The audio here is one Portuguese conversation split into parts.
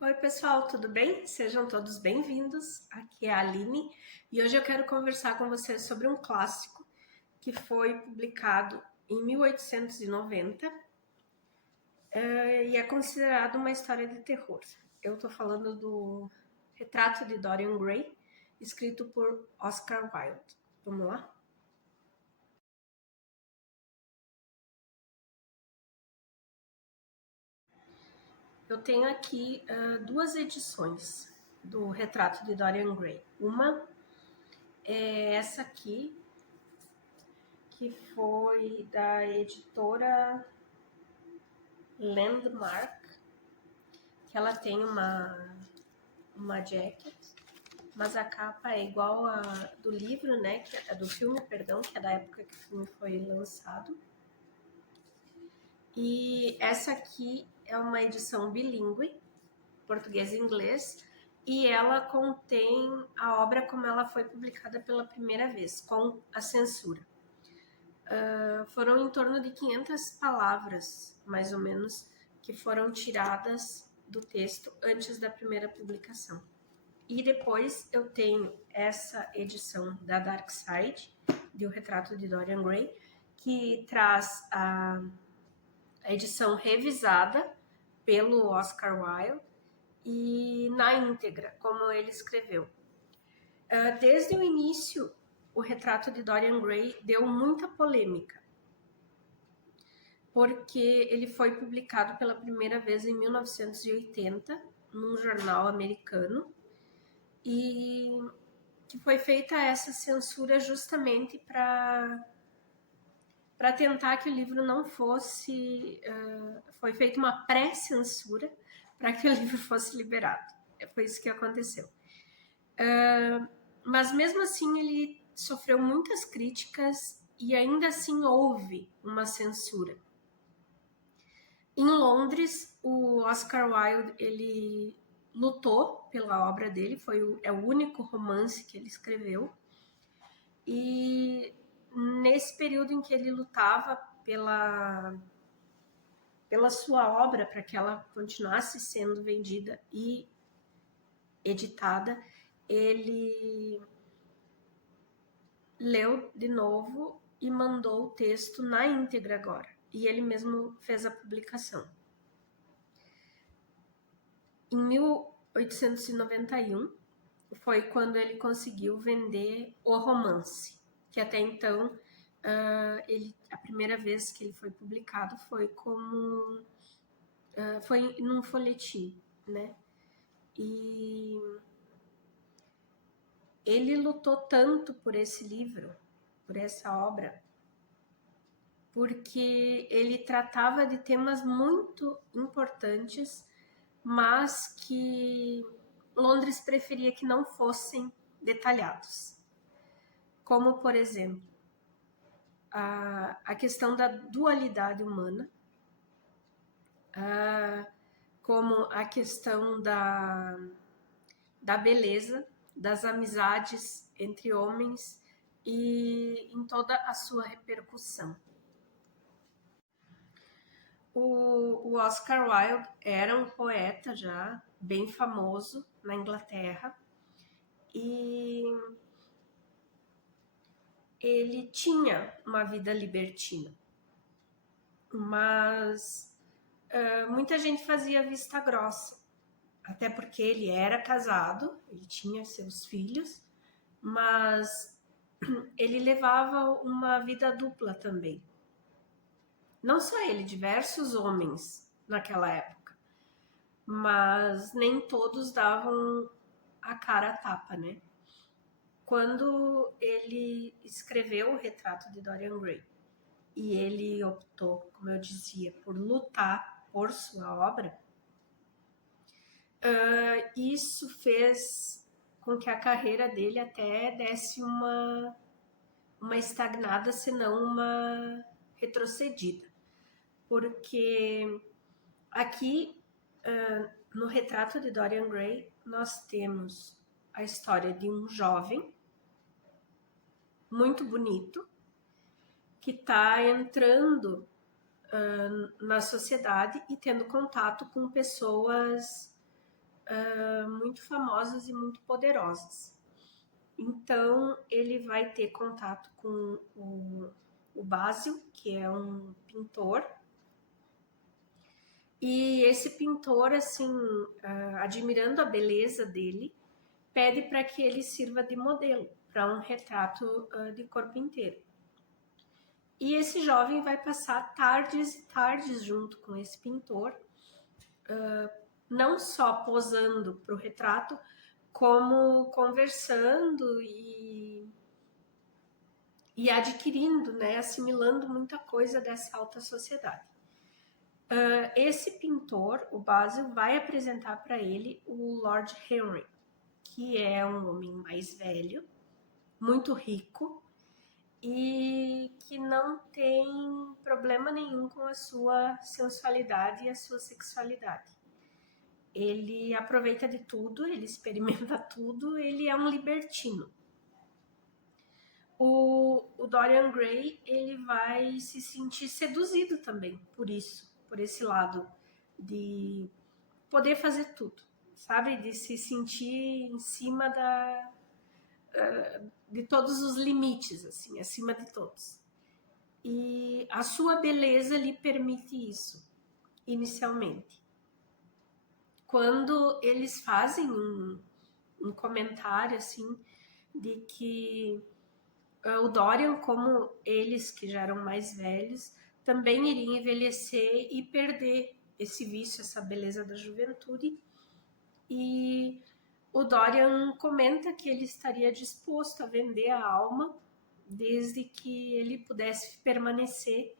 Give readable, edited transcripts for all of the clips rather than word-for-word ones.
Oi, pessoal, tudo bem? Sejam todos bem-vindos. Aqui é a Aline e hoje eu quero conversar com vocês sobre um clássico que foi publicado em 1890 e é considerado uma história de terror. Eu estou falando do Retrato de Dorian Gray, escrito por Oscar Wilde. Vamos lá? Eu tenho aqui duas edições do Retrato de Dorian Gray. Uma é essa aqui, que foi da editora Landmark, que ela tem uma jacket, mas a capa é igual a do livro, né? Que é do filme, perdão, que é da época que o filme foi lançado. E essa aqui é uma edição bilíngue, português e inglês, e ela contém a obra como ela foi publicada pela primeira vez, com a censura. Foram em torno de 500 palavras, mais ou menos, que foram tiradas do texto antes da primeira publicação. E depois eu tenho essa edição da Dark Side, de O Retrato de Dorian Gray, que traz a edição revisada pelo Oscar Wilde e na íntegra, como ele escreveu. Desde o início, O Retrato de Dorian Gray deu muita polêmica, porque ele foi publicado pela primeira vez em 1980 num jornal americano e que foi feita essa censura justamente para tentar que o livro não fosse... foi feita uma pré-censura para que o livro fosse liberado. Foi isso que aconteceu. Mas mesmo assim ele sofreu muitas críticas e ainda assim houve uma censura. Em Londres, o Oscar Wilde ele lutou pela obra dele, é o único romance que ele escreveu. E nesse período em que ele lutava pela sua obra, para que ela continuasse sendo vendida e editada, ele leu de novo e mandou o texto na íntegra agora. E ele mesmo fez a publicação. Em 1891 foi quando ele conseguiu vender o romance, que até então a primeira vez que ele foi publicado foi foi num folhetim, né? E ele lutou tanto por esse livro, por essa obra, porque ele tratava de temas muito importantes, mas que Londres preferia que não fossem detalhados. Como, por exemplo, a questão da dualidade humana, como a questão da beleza, das amizades entre homens e em toda a sua repercussão. O Oscar Wilde era um poeta já bem famoso na Inglaterra e ele tinha uma vida libertina, mas muita gente fazia vista grossa, até porque ele era casado, ele tinha seus filhos, mas ele levava uma vida dupla também. Não só ele, diversos homens naquela época, mas nem todos davam a cara a tapa, né? Quando ele escreveu o Retrato de Dorian Gray e ele optou, como eu dizia, por lutar por sua obra, isso fez com que a carreira dele até desse uma estagnada, se não uma retrocedida. Porque aqui, no Retrato de Dorian Gray, nós temos a história de um jovem muito bonito que está entrando na sociedade e tendo contato com pessoas muito famosas e muito poderosas. Então, ele vai ter contato com o Basil, que é um pintor. E esse pintor, assim, admirando a beleza dele, pede para que ele sirva de modelo para um retrato de corpo inteiro. E esse jovem vai passar tardes e tardes junto com esse pintor, não só posando para o retrato, como conversando e adquirindo, né, assimilando muita coisa dessa alta sociedade. Esse pintor, o Basil, vai apresentar para ele o Lord Henry, que é um homem mais velho, muito rico e que não tem problema nenhum com a sua sensualidade e a sua sexualidade. Ele aproveita de tudo, ele experimenta tudo, ele é um libertino. O Dorian Gray, ele vai se sentir seduzido também por isso, por esse lado de poder fazer tudo, sabe? De se sentir em cima de todos os limites, assim, acima de todos. E a sua beleza lhe permite isso, inicialmente. Quando eles fazem um comentário, assim, de que o Dorian, como eles que já eram mais velhos, também iriam envelhecer e perder esse vício, essa beleza da juventude. E o Dorian comenta que ele estaria disposto a vender a alma desde que ele pudesse permanecer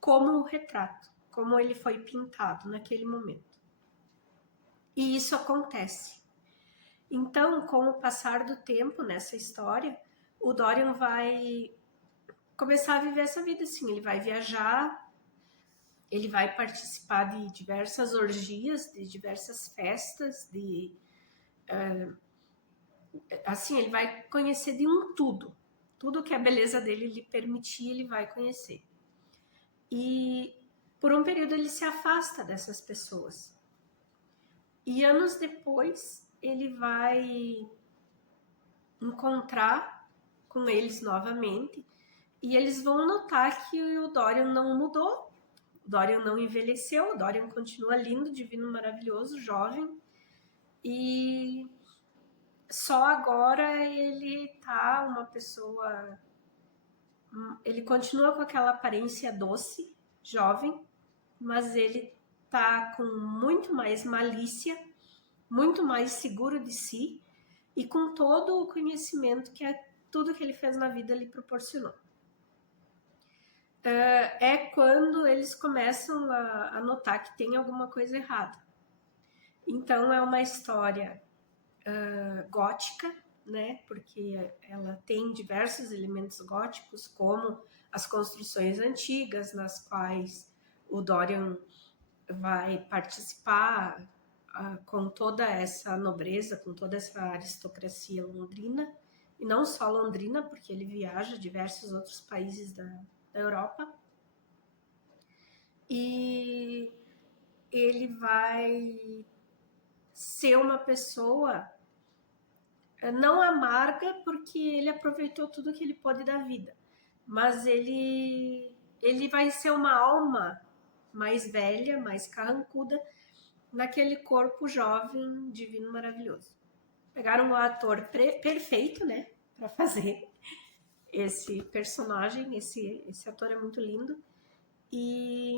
como o retrato, como ele foi pintado naquele momento. E isso acontece. Então, com o passar do tempo nessa história, o Dorian vai começar a viver essa vida assim. Ele vai viajar, ele vai participar de diversas orgias, de diversas festas, assim, ele vai conhecer de tudo. Tudo que a beleza dele lhe permitir, ele vai conhecer. E por um período ele se afasta dessas pessoas. E anos depois ele vai encontrar com eles novamente e eles vão notar que o Dorian não mudou, o Dorian não envelheceu, o Dorian continua lindo, divino, maravilhoso, jovem, e só agora ele tá uma pessoa, ele continua com aquela aparência doce, jovem, mas ele tá com muito mais malícia, muito mais seguro de si e com todo o conhecimento que tudo que ele fez na vida lhe proporcionou. É quando eles começam a notar que tem alguma coisa errada. Então é uma história gótica, né? Porque ela tem diversos elementos góticos, como as construções antigas, nas quais o Dorian vai participar com toda essa nobreza, com toda essa aristocracia londrina, e não só londrina, porque ele viaja a diversos outros países da Europa. E ele vai ser uma pessoa não amarga, porque ele aproveitou tudo que ele pôde da vida, mas ele vai ser uma alma mais velha, mais carrancuda, naquele corpo jovem, divino, maravilhoso. Pegaram um ator perfeito, né, para fazer esse personagem. Esse ator é muito lindo. E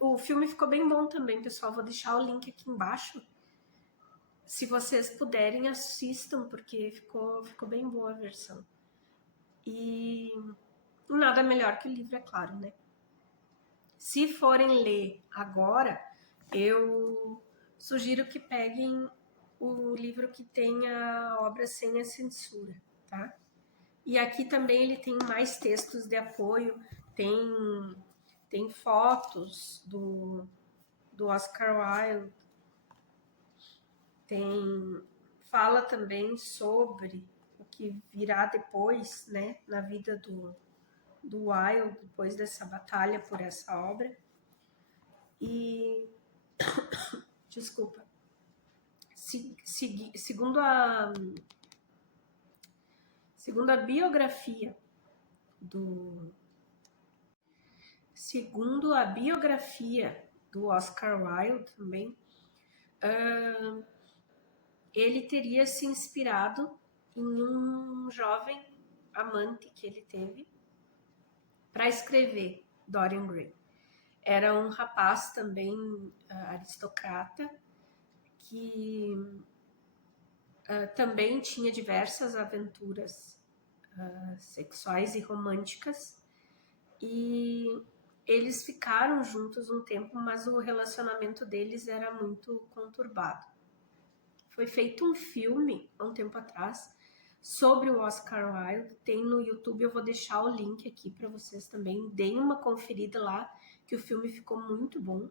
o filme ficou bem bom também, pessoal. Vou deixar o link aqui embaixo. Se vocês puderem, assistam, porque ficou bem boa a versão. E nada melhor que o livro, é claro, né? Se forem ler agora, eu sugiro que peguem o livro que tem a obra sem a censura, tá? E aqui também ele tem mais textos de apoio, tem fotos do Oscar Wilde, fala também sobre o que virá depois, né, na vida do Wilde, depois dessa batalha por essa obra. E desculpa. segundo a biografia do Oscar Wilde também, ele teria se inspirado em um jovem amante que ele teve para escrever Dorian Gray. Era um rapaz também aristocrata que também tinha diversas aventuras sexuais e românticas, e eles ficaram juntos um tempo, mas o relacionamento deles era muito conturbado. Foi feito um filme há um tempo atrás sobre o Oscar Wilde, tem no YouTube, eu vou deixar o link aqui para vocês também, deem uma conferida lá, que o filme ficou muito bom.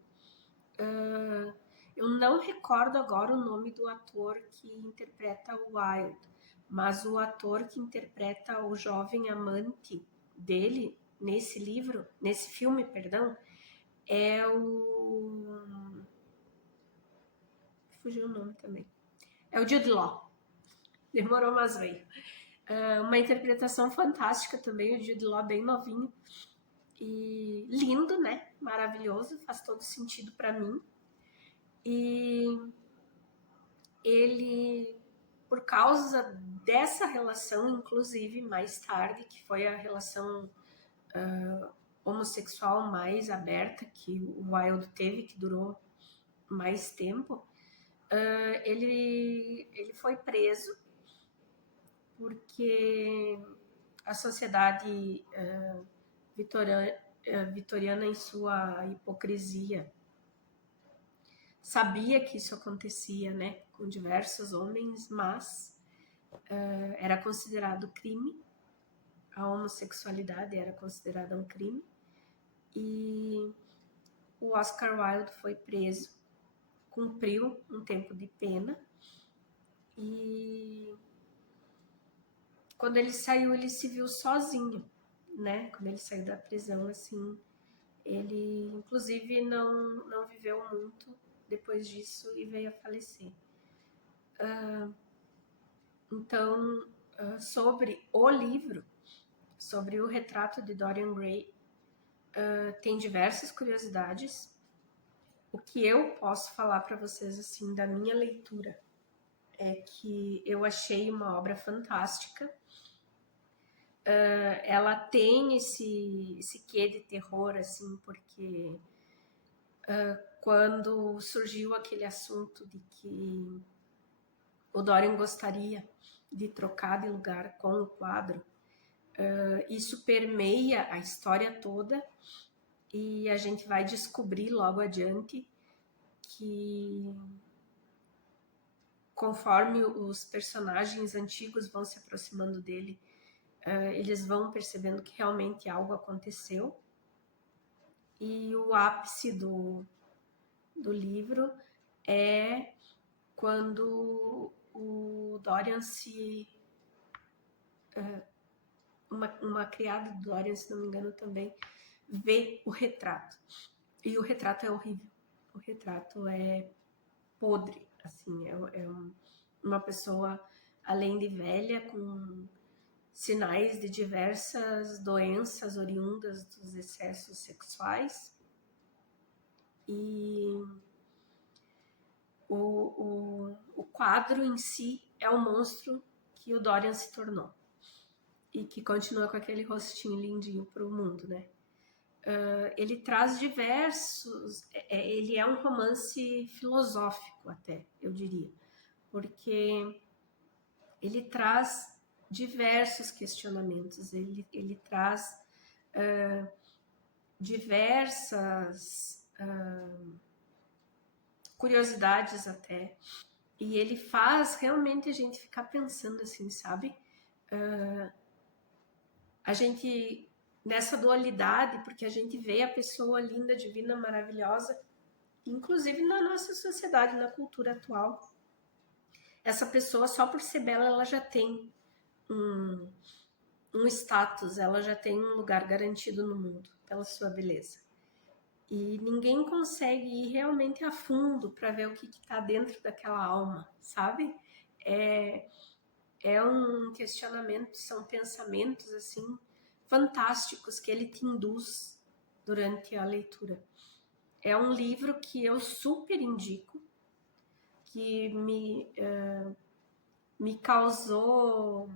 Eu não recordo agora o nome do ator que interpreta o Wilde, mas o ator que interpreta o jovem amante dele nesse filme, é o... fugiu o nome também. É o Jude Law. Demorou, mas veio. Uma interpretação fantástica também, o Jude Law bem novinho. E lindo, né? Maravilhoso, faz todo sentido para mim. E ele, por causa dessa relação, inclusive mais tarde, que foi a relação homossexual mais aberta que o Wilde teve, que durou mais tempo, ele foi preso porque a sociedade vitoriana, em sua hipocrisia, sabia que isso acontecia, né, com diversos homens, mas era considerado crime, a homossexualidade era considerada um crime, e o Oscar Wilde foi preso, cumpriu um tempo de pena, e quando ele saiu, ele se viu sozinho, né, quando ele saiu da prisão, assim, ele inclusive não viveu muito depois disso e veio a falecer. Então, sobre o livro, sobre o retrato de Dorian Gray, tem diversas curiosidades. O que eu posso falar para vocês, assim, da minha leitura, é que eu achei uma obra fantástica. Ela tem esse quê de terror, assim, porque quando surgiu aquele assunto de que o Dorian gostaria de trocar de lugar com o quadro, isso permeia a história toda, e a gente vai descobrir logo adiante que, conforme os personagens antigos vão se aproximando dele, eles vão percebendo que realmente algo aconteceu. E o ápice do livro é quando o Dorian uma criada do Dorian, se não me engano também, vê o retrato. E o retrato é horrível. O retrato é podre, assim, uma pessoa, além de velha, com sinais de diversas doenças oriundas dos excessos sexuais. E o quadro em si é o monstro que o Dorian se tornou. E que continua com aquele rostinho lindinho para o mundo, né? Ele traz diversos... ele é um romance filosófico até, eu diria. Porque ele traz diversos questionamentos. Ele traz diversas curiosidades até. E ele faz realmente a gente ficar pensando assim, sabe? A gente... nessa dualidade, porque a gente vê a pessoa linda, divina, maravilhosa, inclusive na nossa sociedade, na cultura atual. Essa pessoa, só por ser bela, ela já tem um status, ela já tem um lugar garantido no mundo, pela sua beleza. E ninguém consegue ir realmente a fundo para ver o que está dentro daquela alma, sabe? É um questionamento, são pensamentos assim fantásticos que ele te induz durante a leitura. É um livro que eu super indico, que me causou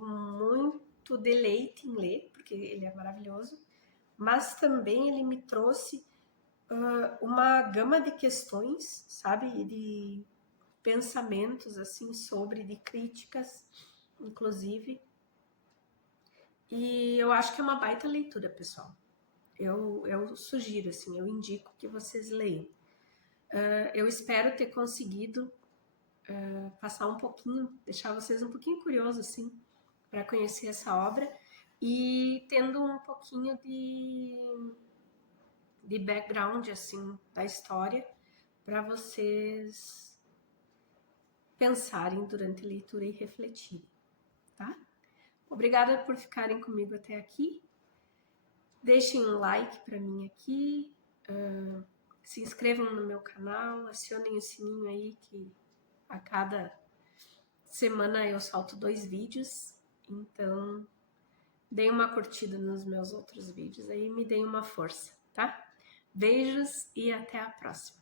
muito deleite em ler, porque ele é maravilhoso, mas também ele me trouxe uma gama de questões, sabe, de pensamentos assim sobre, de críticas, inclusive. E eu acho que é uma baita leitura, pessoal. Eu sugiro, assim, eu indico que vocês leiam. Eu espero ter conseguido passar um pouquinho, deixar vocês um pouquinho curiosos, assim, para conhecer essa obra e tendo um pouquinho de background, assim, da história para vocês pensarem durante a leitura e refletirem, tá? Obrigada por ficarem comigo até aqui. Deixem um like para mim aqui, se inscrevam no meu canal, acionem o sininho aí que a cada semana eu solto 2 vídeos, então deem uma curtida nos meus outros vídeos aí e me deem uma força, tá? Beijos e até a próxima!